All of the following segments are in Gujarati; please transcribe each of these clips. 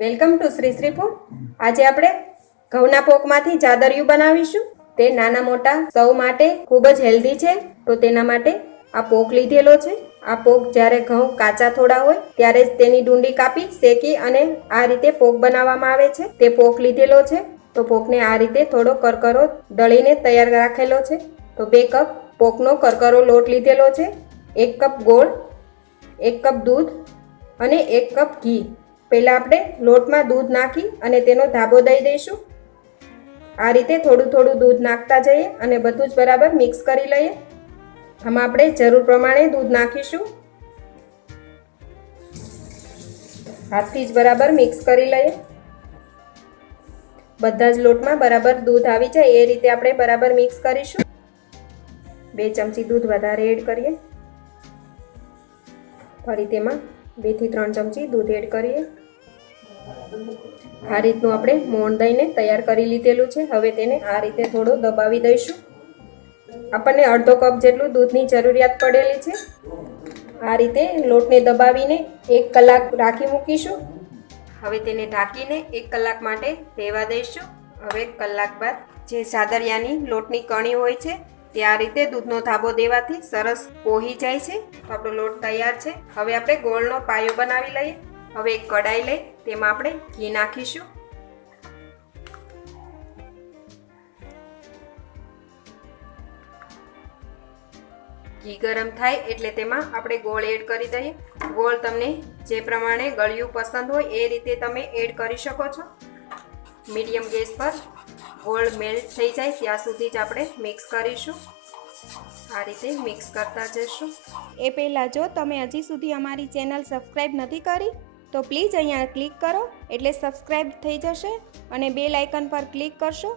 Welcome to Shri Shri food. આજે આપણે ઘઉંના પોકમાંથી જાદરિયું બનાવીશું। તે નાના મોટા સૌ માટે ખૂબ જ હેલ્ધી છે। તો તેના માટે આ પોક લીધેલો છે। આ પોક જ્યારે ઘઉં કાચા થોડા હોય ત્યારે જ તેની ડુંડી કાપી શેકી અને આ રીતે પોક બનાવવામાં આવે છે। તે પોક લીધેલો છે। તો પોકને આ રીતે થોડો કરકરો દળીને તૈયાર રાખેલો છે। તો 2 કપ પોકનો કરકરો લોટ લીધેલો છે, 1 કપ ગોળ, 1 કપ દૂધ અને 1 કપ ઘી। પહેલાં આપણે લોટમાં દૂધ નાખી અને તેનો ધાબો દઈ દઈશું। આ રીતે થોડું થોડું દૂધ નાખતા જઈએ અને બધું જ બરાબર મિક્સ કરી લઈએ। આમાં આપણે જરૂર પ્રમાણે દૂધ નાખીશું। હાથથી જ બરાબર મિક્સ કરી લઈએ। બધા જ લોટમાં બરાબર દૂધ આવી જાય એ રીતે આપણે બરાબર મિક્સ કરીશું। 2 ચમચી દૂધ વધારે એડ કરીએ। ફરી તેમાં 2 થી 3 ચમચી દૂધ એડ કરીએ। આ રીતનું આપણે મોણ દઈને તૈયાર કરી લીધેલું છે। હવે તેને આ રીતે થોડો દબાવી દઈશું। આપણને અડધો કપ જેટલું દૂધની જરૂરિયાત પડેલી છે। આ રીતે લોટને દબાવીને 1 કલાક રાખી મૂકીશું। હવે તેને ઢાંકીને 1 કલાક માટે રહેવા દઈશું। હવે કલાક બાદ જે જાદરિયાની લોટની કણી હોય છે તે આ રીતે દૂધનો ધાબો દેવાથી સરસ પોહી જાય છે। તો આપણો લોટ તૈયાર છે। હવે આપણે ગોળનો પાયો બનાવી લઈએ। હવે એક કડાઈ લઈ તેમાં આપણે ઘી નાખીશું। ઘી ગરમ થાય એટલે તેમાં આપણે ગોળ એડ કરી દઈએ। ગોળ તમને જે પ્રમાણે ગળ્યું પસંદ હોય એ રીતે તમે એડ કરી શકો છો। મીડિયમ ગેસ પર ગોળ મેલ્ટ થઈ જાય ત્યાં સુધી જ આપણે મિક્સ કરીશું। આ રીતે મિક્સ કરતા જઈશું। એ પહેલાં જો તમે હજી સુધી અમારી ચેનલ સબસ્ક્રાઈબ નથી કરી તો પ્લીઝ અહીંયા ક્લિક કરો એટલે સબસ્ક્રાઈબ થઈ જશે અને બેલ આઇકન પર ક્લિક કરશો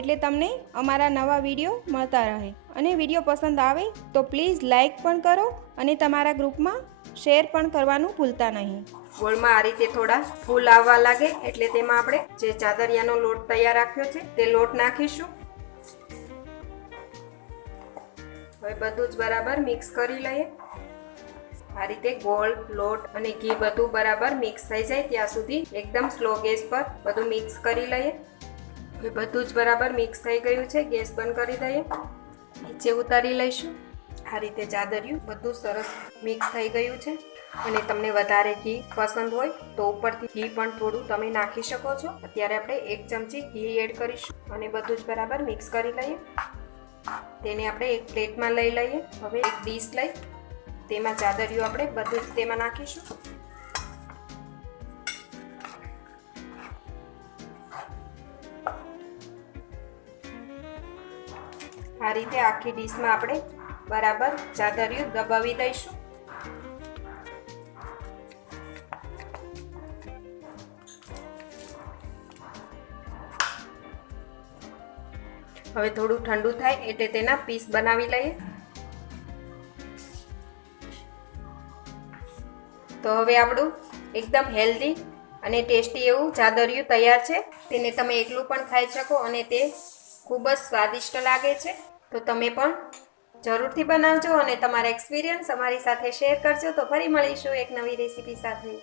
એટલે તમને અમારા નવા વિડીયો મળતા રહે। અને વિડીયો પસંદ આવે તો પ્લીઝ લાઇક પણ કરો અને તમારા ગ્રુપમાં શેર પણ કરવાનું ભૂલતા નહીં। ગોળમાં આ રીતે થોડા ફૂલ આવવા લાગે એટલે તેમાં આપણે જે જાદરિયાનો લોટ તૈયાર રાખ્યો છે તે લોટ નાખીશું। હવે બધું જ બરાબર મિક્સ કરી લઈએ। આ રીતે ગોળ, લોટ અને ઘી બધું બરાબર મિક્સ થઈ જાય ત્યાં સુધી એકદમ સ્લો ગેસ પર બધું મિક્સ કરી લઈએ। હવે બધું જ બરાબર મિક્સ થઈ ગયું છે। ગેસ બંધ કરી દઈએ, નીચે ઉતારી લઈશું। આ રીતે જાદરિયું બધું સરસ મિક્સ થઈ ગયું છે। અને તમને વધારે ઘી પસંદ હોય તો ઉપરથી ઘી પણ થોડું તમે નાખી શકો છો। અત્યારે આપણે 1 ચમચી ઘી એડ કરીશું અને બધું જ બરાબર મિક્સ કરી લઈએ। તેને આપણે એક પ્લેટમાં લઈ લઈએ। હવે એક ડીશ લઈ તેમાં જાદરિયું આપણે બધું જ તેમાં નાખીશું। આ રીતે આખી ડીશમાં આપણે બરાબર જાદરિયું દબાવી દઈશું। હવે થોડું ઠંડુ થાય એટલે તેના પીસ બનાવી લઈએ। તો હવે આપણું એકદમ હેલ્ધી અને ટેસ્ટી એવું જાદરિયું તૈયાર છે। તેને તમે એકલું પણ ખાઈ શકો અને તે ખૂબ જ સ્વાદિષ્ટ લાગે છે। તો તમે પણ જરૂરથી બનાવજો અને તમારા એક્સપિરિયન્સ અમારી સાથે શેર કરજો। તો ફરી મળીશું એક નવી રેસીપી સાથે।